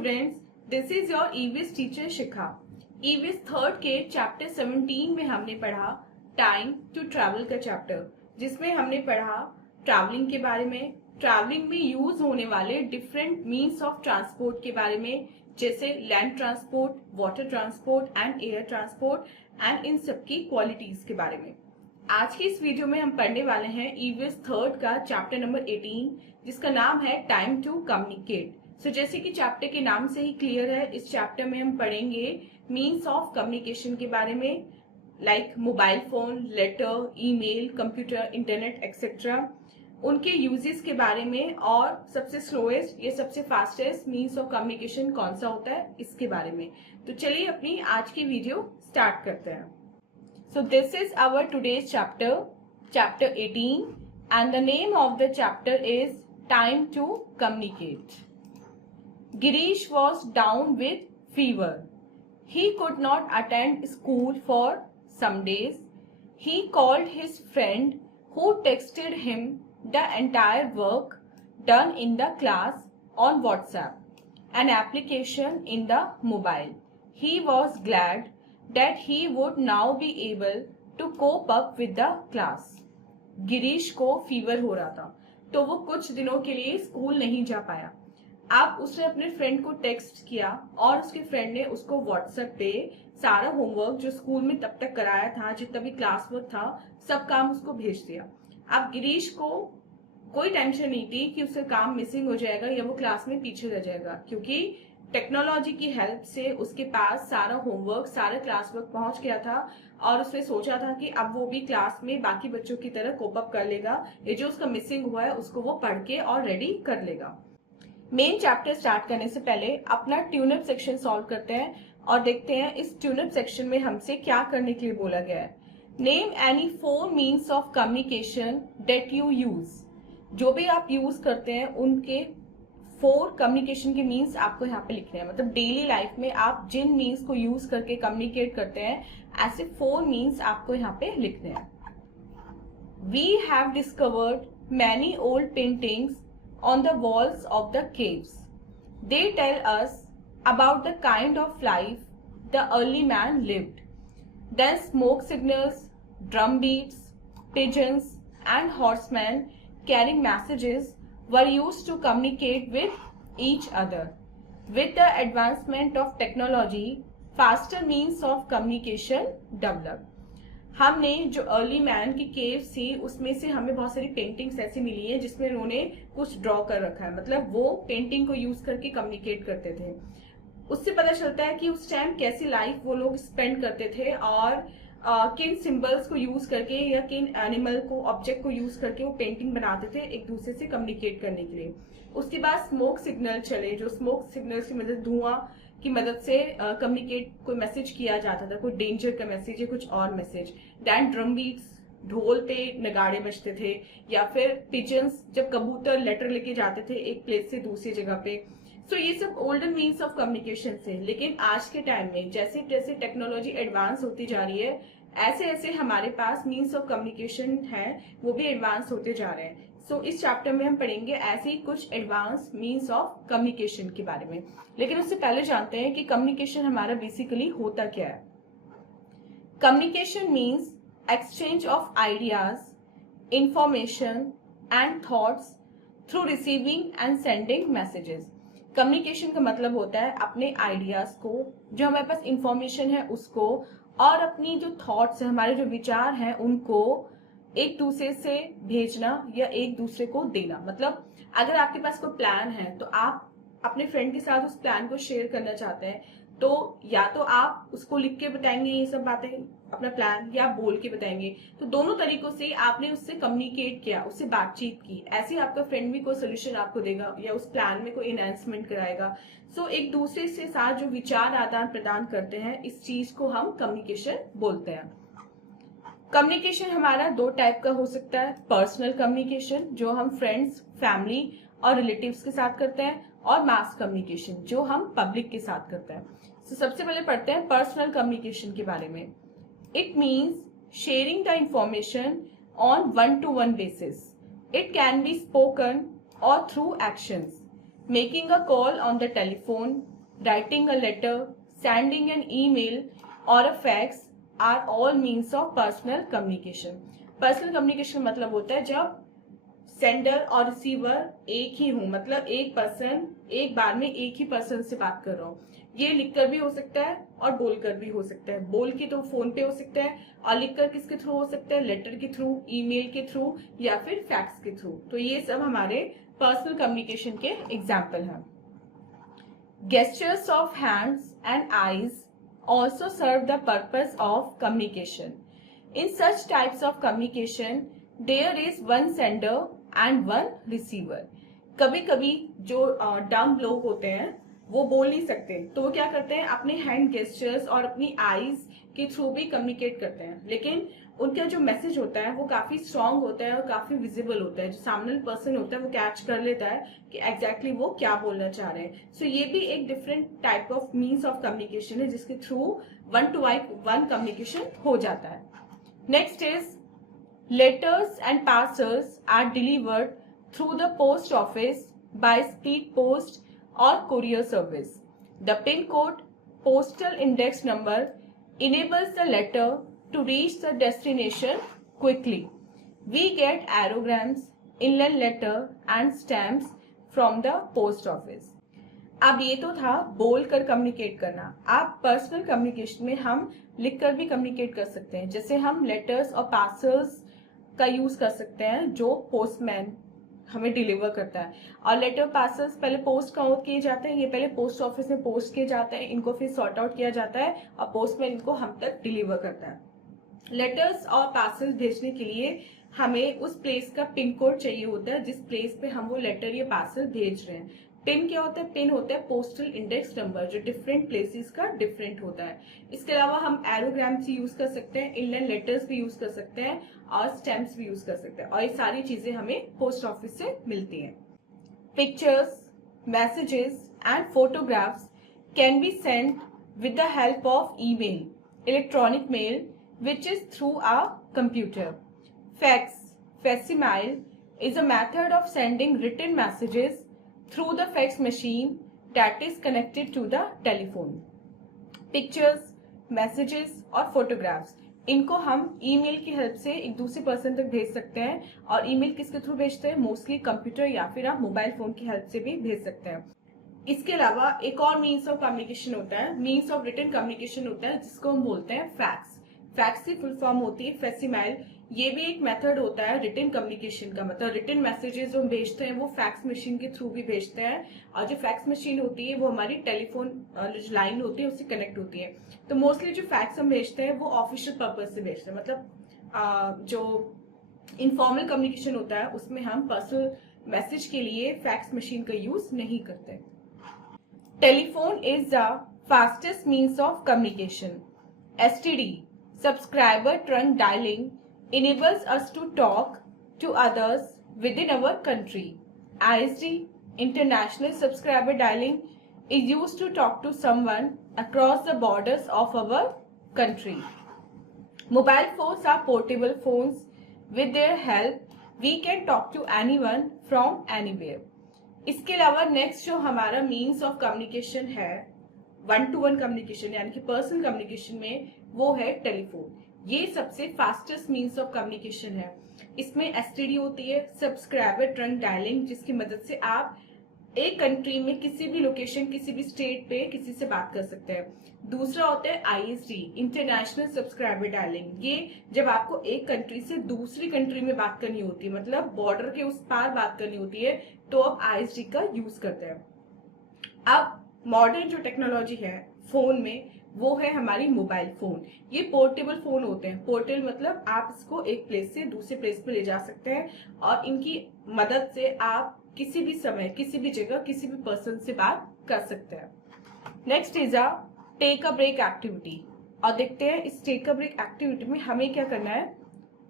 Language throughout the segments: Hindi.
Students, this is your EVS teacher Shikha. EVS third के चैप्टर 17 में हमने पढ़ा टाइम टू ट्रैवल का चैप्टर, जिसमें हमने पढ़ा ट्रैवलिंग के बारे में, ट्रैवलिंग में यूज होने वाले डिफरेंट मीन्स ऑफ ट्रांसपोर्ट के बारे में, जैसे land transport, water transport and air transport, and in सबकी क्वालिटीज के बारे में। आज की इस वीडियो में हम पढ़ने वाले हैं ईवीएस थर्ड का चैप्टर नंबर 18, जिसका नाम है टाइम टू कम्युनिकेट। सो जैसे कि चैप्टर के नाम से ही क्लियर है, इस चैप्टर में हम पढ़ेंगे मीन्स ऑफ कम्युनिकेशन के बारे में, like mobile phone, letter, email, computer, internet etcetera, उनके यूजेस के बारे में, और सबसे स्लोएस्ट या सबसे फास्टेस्ट मीन्स ऑफ कम्युनिकेशन कौन सा होता है इसके बारे में। तो चलिए अपनी आज की वीडियो स्टार्ट करते हैं। So this is our today's chapter, chapter 18, and the name of the chapter is Time to Communicate. Girish was down with fever. He could not attend school for some days. He called his friend who texted him the entire work done in the class on WhatsApp, an application in the mobile. He was glad that he would now be able to cope up with the class. Girish को फीवर हो रहा था, तो वो कुछ दिनों के लिए स्कूल नहीं जा पाया। अब उसने अपने फ्रेंड को टेक्स्ट किया और उसके फ्रेंड ने उसको व्हाट्सएप पे सारा होमवर्क जो स्कूल में तब तक कराया था, जितना भी क्लास वर्क था, सब काम उसको भेज दिया। अब गिरीश को कोई टेंशन नहीं थी कि उससे काम मिसिंग हो जाएगा या वो क्लास में पीछे रह जाएगा, क्योंकि टेक्नोलॉजी की हेल्प से उसके पास सारा होमवर्क, सारा क्लास वर्क पहुंच गया था और उसने सोचा था कि अब वो भी क्लास में बाकी बच्चों की तरह कोप अप कर लेगा। ये जो उसका मिसिंग हुआ है उसको वो पढ़ के और रेडी कर लेगा। मेन चैप्टर स्टार्ट करने से पहले अपना ट्यूनअप सेक्शन सॉल्व करते हैं और देखते हैं इस ट्यूनअप सेक्शन में हमसे क्या करने के लिए बोला गया है। Name any 4 means of communication that you use. जो भी आप यूज करते हैं उनके 4 कम्युनिकेशन के मीन्स आपको यहाँ पे लिखने हैं। मतलब डेली लाइफ में आप जिन मीन्स को यूज करके कम्युनिकेट करते हैं, ऐसे 4 मीन्स आपको यहाँ पे लिखने हैं। We have discovered many old paintings on the walls of the caves. They tell us about the kind of life the early man lived. Then smoke signals, drum beats, pigeons and horsemen carrying messages were used to communicate with each other. With the advancement of technology, faster means of communication developed. हमने जो अर्ली मैन की केव थी उसमें से हमें बहुत सारी पेंटिंग्स ऐसी मिली है जिसमें उन्होंने कुछ ड्रॉ कर रखा है। मतलब वो पेंटिंग को यूज करके कम्युनिकेट करते थे। उससे पता चलता है कि उस टाइम कैसी लाइफ वो लोग स्पेंड करते थे और किन सिंबल्स को यूज करके या किन एनिमल को, ऑब्जेक्ट को यूज करके वो पेंटिंग बनाते थे एक दूसरे से कम्युनिकेट करने के लिए। उसके बाद स्मोक सिग्नल चले, जो स्मोक सिग्नल की मदद, धुआं की मदद से कम्युनिकेट कोई मैसेज किया जाता था, कोई डेंजर का मैसेज या कुछ और मैसेज। दैन ड्रम बीट्स, ढोल पे नगाड़े बजते थे, या फिर पिजन्स, जब कबूतर लेटर लेके जाते थे एक प्लेस से दूसरी जगह पे। सो ये सब ओल्डन मीन्स ऑफ कम्युनिकेशन थे। लेकिन आज के टाइम में जैसे जैसे टेक्नोलॉजी एडवांस होती जा रही है, ऐसे ऐसे हमारे पास मीन्स ऑफ कम्युनिकेशन है, वो भी एडवांस होते जा रहे हैं। सो इस चैप्टर में हम पढ़ेंगे ऐसे ही कुछ एडवांस मीन्स ऑफ कम्युनिकेशन के बारे में। लेकिन उससे पहले जानते हैं कि कम्युनिकेशन हमारा बेसिकली होता क्या है। Communication means exchange of ideas, information and thoughts through receiving end sending messages. Communication का मतलब होता है अपने आइडियाज को, जो हमारे पास इंफॉर्मेशन है उसको, और अपनी जो थॉट्स है, हमारे जो विचार हैं, उनको एक दूसरे से भेजना या एक दूसरे को देना। मतलब अगर आपके पास कोई प्लान है तो आप अपने फ्रेंड के साथ उस प्लान को शेयर करना चाहते हैं, तो या तो आप उसको लिख के बताएंगे ये सब बातें, अपना प्लान, या बोल के बताएंगे। तो दोनों तरीकों से आपने उससे कम्युनिकेट किया, उससे बातचीत की। ऐसे आपका फ्रेंड भी कोई सोल्यूशन आपको देगा या उस प्लान में कोई एनहांसमेंट कराएगा। सो एक दूसरे से साथ जो विचार आदान प्रदान करते हैं, इस चीज को हम कम्युनिकेशन बोलते हैं। कम्युनिकेशन हमारा 2 टाइप का हो सकता है। पर्सनल कम्युनिकेशन, जो हम फ्रेंड्स, फैमिली और रिलेटिव्स के साथ करते हैं, और मास कम्युनिकेशन, जो हम पब्लिक के साथ करते हैं। तो सबसे पहले पढ़ते हैं पर्सनल कम्युनिकेशन के बारे में। It means sharing the information on 1-to-1 basis. It can be spoken or through actions. Making a call on the telephone, writing a letter, sending an email or a fax are all means of personal communication. Personal communication मतलब होता है जब सेंडर और रिसीवर एक ही हूं, मतलब एक पर्सन एक बार में एक ही पर्सन से बात कर रहा हूँ. ये लिखकर भी हो सकता है और बोलकर भी हो सकता है. बोल के तो फोन पे हो सकता है और लिखकर किसके थ्रू हो सकता है, लेटर के थ्रू, ईमेल के थ्रू या फिर फैक्स के थ्रू. तो ये सब हमारे पर्सनल कम्युनिकेशन के एग्जाम्पल हैं. Gestures of hands and eyes also serve the purpose of communication. In such types of communication, there is one sender and one receiver. कभी कभी जो डम लोग होते हैं वो बोल नहीं सकते, तो वो क्या करते हैं, अपने हैंड गेस्चर्स और अपनी आईज के थ्रू भी कम्युनिकेट करते हैं. लेकिन उनका जो मैसेज होता है वो काफी स्ट्रांग होता है और काफी विजिबल होता है. जो सामने पर्सन होता है वो कैच कर लेता है कि एग्जैक्टली वो क्या बोलना चाह रहे हैं. सो ये भी एक different type of means of communication है जिसके through one to one communication हो जाता है. Next is letters and parcels are delivered through the post office by speed post or courier service. The pin code, postal index number enables the letter to reach the destination quickly. We get aerograms, inland letter and stamps from the post office. अब ये तो था बोलकर कम्युनिकेट करना. आप पर्सनल कम्युनिकेशन में हम लिखकर भी कम्युनिकेट कर सकते हैं. जैसे हम लेटर्स और पार्सल्स का यूज कर सकते हैं जो पोस्टमैन हमें डिलीवर करता है. और लेटर पार्सल्स पहले पोस्ट आउट किए जाते हैं, ये पहले पोस्ट ऑफिस में पोस्ट किए जाते हैं, इनको फिर सॉर्ट आउट किया जाता है और पोस्टमैन इनको हम तक डिलीवर करता है. लेटर्स और पार्सल्स भेजने के लिए हमें उस प्लेस का पिन कोड चाहिए होता है जिस प्लेस पे हम वो लेटर या पार्सल भेज रहे हैं. पिन क्या होता है, पिन होता है पोस्टल इंडेक्स नंबर जो डिफरेंट प्लेसेस का डिफरेंट होता है. इसके अलावा हम एरोग्राम्स यूज कर सकते हैं, इनलैंड लेटर्स भी यूज कर सकते हैं और स्टैम्प्स भी यूज कर सकते हैं. और ये सारी चीजें हमें पोस्ट ऑफिस से मिलती हैं. Pictures, messages and photographs can be send with the help of email, electronic mail which is through a computer. Fax, facsimile is a method of sending written messages through the fax machine that is connected to the telephone. Pictures, messages और photographs इनको हम ईमेल की हेल्प से एक दूसरे पर्सन तक भेज सकते हैं. और ईमेल किसके थ्रू भेजते हैं, मोस्टली कंप्यूटर या फिर आप मोबाइल फोन की हेल्प से भी भेज सकते हैं. इसके अलावा एक और मीन्स ऑफ कम्युनिकेशन होता है, मीन्स ऑफ रिटन कम्युनिकेशन होता है जिसको हम बोलते हैं फैक्स. फैक्स की फुल फॉर्म होती है फैक्सिमाइल. ये भी एक मेथड होता है रिटन कम्युनिकेशन का, मतलब रिटन मैसेजेस जो हम भेजते हैं वो फैक्स मशीन के थ्रू भी भेजते हैं. और जो फैक्स मशीन होती है वो हमारी टेलीफोन जो लाइन होती है उससे कनेक्ट होती है. तो मोस्टली जो फैक्स हम भेजते हैं वो ऑफिशियल पर्पज से भेजते हैं, मतलब जो इनफॉर्मल कम्युनिकेशन होता है उसमें हम पर्सनल मैसेज के लिए फैक्स मशीन का यूज नहीं करते. Telephone is the fastest means of communication. STD, subscriber trunk dialing, enables us to talk to others within our country. ISD, international subscriber dialing, is used to talk to someone across the borders of our country. Mobile phones are portable phones. With their help, we can talk to anyone from anywhere. इसके अलावा नेक्स्ट जो हमारा मीन्स ऑफ कम्युनिकेशन है वन टू वन कम्युनिकेशन यानी कि पर्सनल कम्युनिकेशन में, वो है टेलीफोन. ये सबसे फास्टेस्ट मीन्स ऑफ कम्युनिकेशन है. इसमें STD होती है, सब्सक्राइबर ट्रंक डायलिंग, जिसकी मदद से आप एक कंट्री में किसी भी लोकेशन, किसी भी स्टेट पे किसी से बात कर सकते हैं. दूसरा होता है ISD, इंटरनेशनल सब्सक्राइबर डायलिंग. ये जब आपको एक कंट्री से दूसरी कंट्री में बात करनी होती है, मतलब बॉर्डर के उस पार बात करनी होती है, तो आप ISD का यूज करते हैं. अब मॉडर्न जो टेक्नोलॉजी है फोन में वो है हमारी मोबाइल फोन. ये पोर्टेबल फोन होते हैं. पोर्टेबल मतलब आप इसको एक प्लेस से दूसरे प्लेस पे ले जा सकते हैं और इनकी मदद से आप किसी भी समय, किसी भी जगह, किसी भी पर्सन से बात कर सकते हैं. Next is a take a break activity. और देखते हैं इस टेक अ ब्रेक एक्टिविटी में हमें क्या करना है.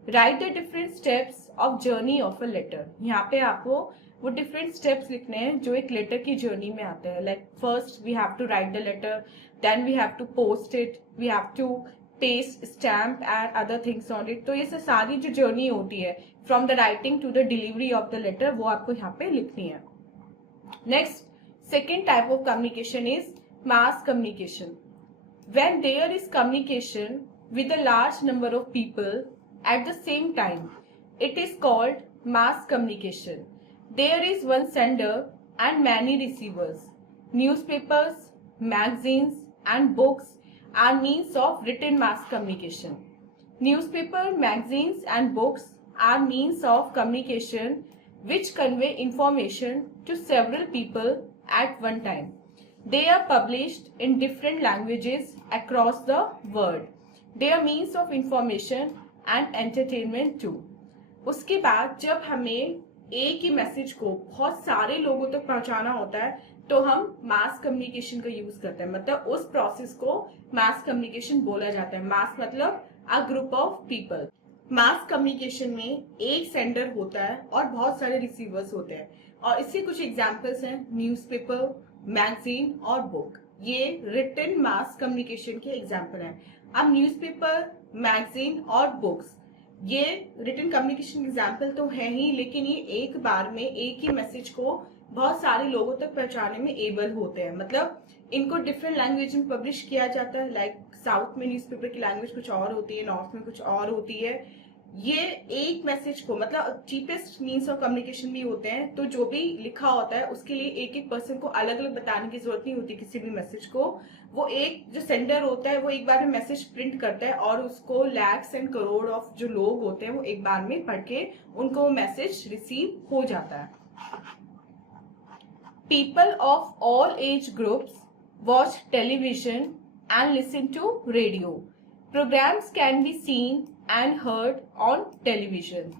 Write the different steps of journey of a letter. यहाँ पे आपको वो डिफरेंट स्टेप्स लिखने हैं जो एक लेटर की जर्नी में आते हैं. Like first we have to write the letter, then we have to post it, we have to paste stamp and other things on it. तो ये सारी जो जर्नी होती है from the writing to the delivery of the letter वो आपको यहाँ पे लिखनी है. Next second type of communication is mass communication. When there is communication with a large number of people at the same time, it is called mass communication. There is one sender and many receivers. Newspapers, magazines, and books are means of written mass communication. Newspaper, magazines, and books are means of communication which convey information to several people at one time. They are published in different languages across the world. They are means of information and entertainment too. उसके बाद जब हमें एक ही मैसेज को बहुत सारे लोगों तक पहुंचाना होता है तो हम मास कम्युनिकेशन का यूज करते हैं, मतलब उस प्रोसेस को मास कम्युनिकेशन बोला जाता है. मास मतलब a group of people. Mass communication में एक सेंडर होता है और बहुत सारे रिसीवर्स होते हैं, और इसके कुछ एग्जांपल्स हैं न्यूज़पेपर, मैगजीन और बुक. ये रिटन मास कम्युनिकेशन के एग्जांपल हैं. अब न्यूज़पेपर, मैगजीन और बुक्स ये रिटन कम्युनिकेशन एग्जाम्पल तो है ही, लेकिन ये एक बार में एक ही मैसेज को बहुत सारे लोगों तक पहुंचाने में एबल होते हैं. मतलब इनको डिफरेंट लैंग्वेज में पब्लिश किया जाता है. लाइक साउथ में न्यूज़पेपर की लैंग्वेज कुछ और होती है, नॉर्थ में कुछ और होती है. ये एक मैसेज को मतलब चीपेस्ट मीन्स ऑफ कम्युनिकेशन भी होते हैं, तो जो भी लिखा होता है उसके लिए एक एक पर्सन को अलग अलग बताने की जरूरत नहीं होती किसी भी मैसेज को. वो एक जो सेंडर होता है वो एक बार में मैसेज प्रिंट करता है और उसको लैक्स एंड करोड़ ऑफ जो लोग होते हैं वो एक बार में पढ़ के उनको मैसेज रिसीव हो जाता है. People of all age groups watch television and listen to radio. Programs can be seen and heard on television.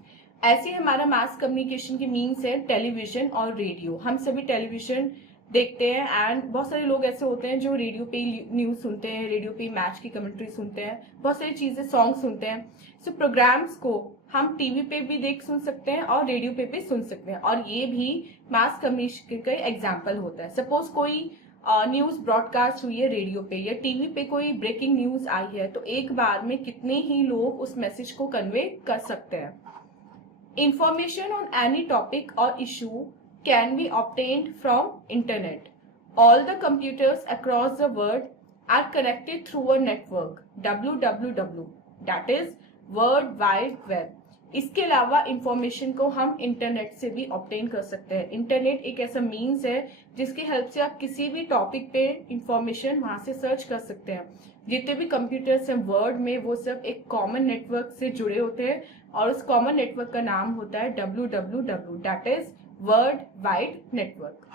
ऐसे हमारा मास कम्युनिकेशन के मीन्स है टेलीविजन और रेडियो. हम सभी टेलीविजन देखते हैं एंड बहुत सारे लोग ऐसे होते हैं जो रेडियो पे न्यूज सुनते हैं, रेडियो पे मैच की कमेंट्री सुनते हैं, बहुत सारी चीजें सॉन्ग सुनते हैं. सो प्रोग्राम्स को हम टीवी पे भी देख सुन सकते हैं और रेडियो पे भी सुन सकते हैं, और ये भी मास कम्युनिकेशन का एग्जाम्पल होता है. सपोज कोई न्यूज ब्रॉडकास्ट हुई है रेडियो पे या टीवी पे, कोई ब्रेकिंग न्यूज आई है, तो एक बार में कितने ही लोग उस मैसेज को कन्वे कर सकते हैं. इंफॉर्मेशन ऑन एनी टॉपिक और issue can be obtained from internet. All the computers across the world are connected through a network www, that is World Wide Web. इसके अलावा इंफॉर्मेशन को हम इंटरनेट से भी ऑब्टेन कर सकते हैं. इंटरनेट एक ऐसा मीन्स है जिसकी हेल्प से आप किसी भी टॉपिक पे इंफॉर्मेशन वहां से सर्च कर सकते हैं. जितने भी कंप्यूटर्स हैं वर्ल्ड में वो सब एक कॉमन नेटवर्क से जुड़े होते हैं और उस कॉमन नेटवर्क का नाम होता है www, that is World Wide Network.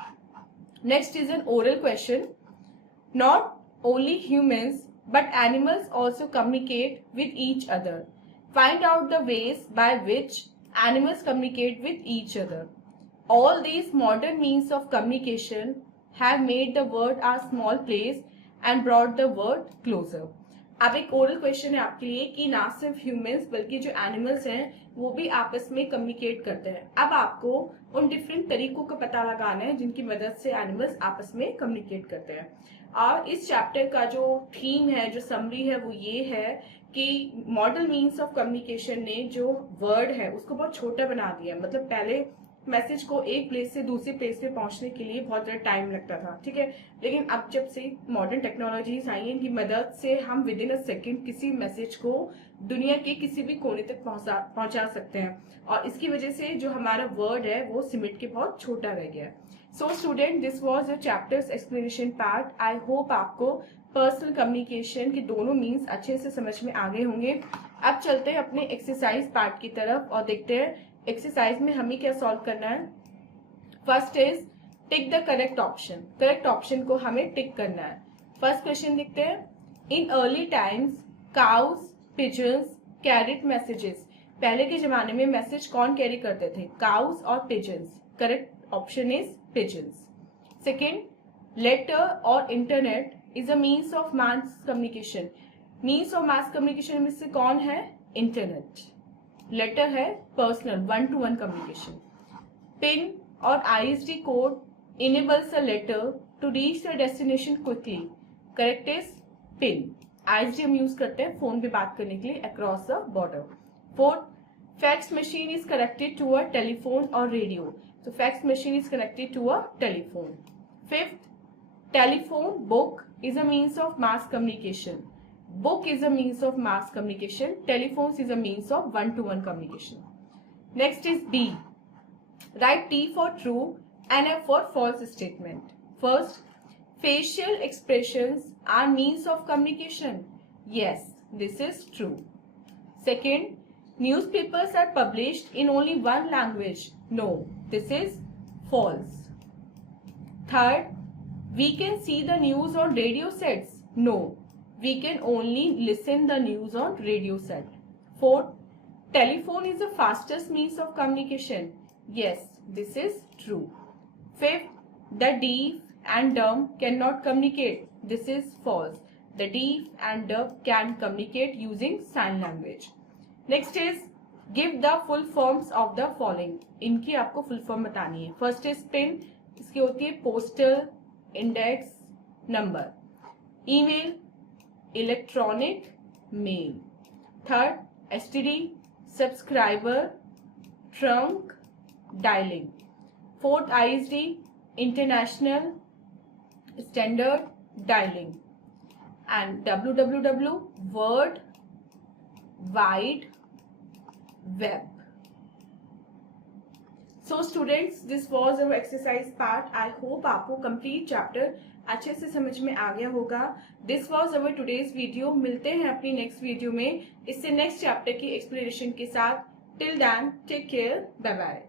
Next is an oral question. Not only humans but animals also communicate with each other. Find out the ways by which animals communicate with each other. All these modern means of communication have made the world a small place and brought the world closer. अब एक ओरल क्वेश्चन है आपके लिए कि ना सिर्फ ह्यूमंस बल्कि जो एनिमल्स हैं वो भी आपस में कम्युनिकेट करते हैं. अब आपको उन डिफरेंट तरीकों का पता लगाना है जिनकी मदद से एनिमल्स आपस में कम्युनिकेट करते हैं. और इस चैप्टर का जो थीम है, जो समरी है, वो ये है कि मॉडर्न मीन्स ऑफ कम्युनिकेशन ने जो वर्ड है उसको बहुत छोटा बना दिया. मतलब पहले मैसेज को एक प्लेस से दूसरे प्लेस पे पहुंचने के लिए बहुत ज्यादा टाइम लगता था, ठीक है, लेकिन अब जब से मॉडर्न टेक्नोलॉजीज आई हैं इनकी मदद से हम विद इन अ सेकेंड किसी मैसेज को दुनिया के किसी भी कोने तक पहुंचा सकते हैं, और इसकी वजह से जो हमारा वर्ड है वो सिमट के बहुत छोटा रह गया. So student, this was the chapters explanation part. I hope आपको पर्सनल कम्युनिकेशन के दोनों मीन्स अच्छे से समझ में आ गए होंगे. अब चलते हैं अपने एक्सरसाइज पार्ट की तरफ और देखते हैं एक्सरसाइज में हमें क्या सॉल्व करना है. First is tick the correct option. Correct option को हमें टिक करना है. फर्स्ट क्वेश्चन देखते हैं. In early times cows, pigeons carried messages. पहले के जमाने में मैसेज कौन कैरी करते थे? काउज और pigeons. Correct option is pigeons. Second, letter और internet is a means of mass communication. Means of mass communication में से कौन है? इंटरनेट. लेटर है personal, one to one communication. PIN और ISD code enables a letter to reach the destination quickly. Correct is PIN. ISD हम यूज करते हैं फोन पे बात करने के लिए across the border. Fourth, fax machine is connected to a telephone और रेडियो. तो fax machine is connected to a telephone. Fifth, Telephone, book is a means of mass communication. Book is a means of mass communication. Telephones is a means of one-to-one communication. Next is B. Write T for true and F for false statement. First, facial expressions are means of communication. Yes, this is true. Second, newspapers are published in only one language. No, this is false. Third, we can see the news on radio sets. No, we can only listen the news on radio set. Fourth, telephone is the fastest means of communication. Yes, this is true. Fifth, the deaf and dumb cannot communicate. This is false. The deaf and dumb can communicate using sign language. Next is give the full forms of the following. इनकी आपको full form बतानी है. First is PIN. इसकी होती है postal, index, number. Email, electronic mail. Third, STD, subscriber, trunk, dialing. Fourth, ISD, international, standard, dialing. And www, word, wide web. So students, this was our exercise part. I hope आपको complete chapter अच्छे से समझ में आ गया होगा. This was our today's video. मिलते हैं अपनी next video में इससे next chapter की explanation के साथ. Till then, take care. Bye bye.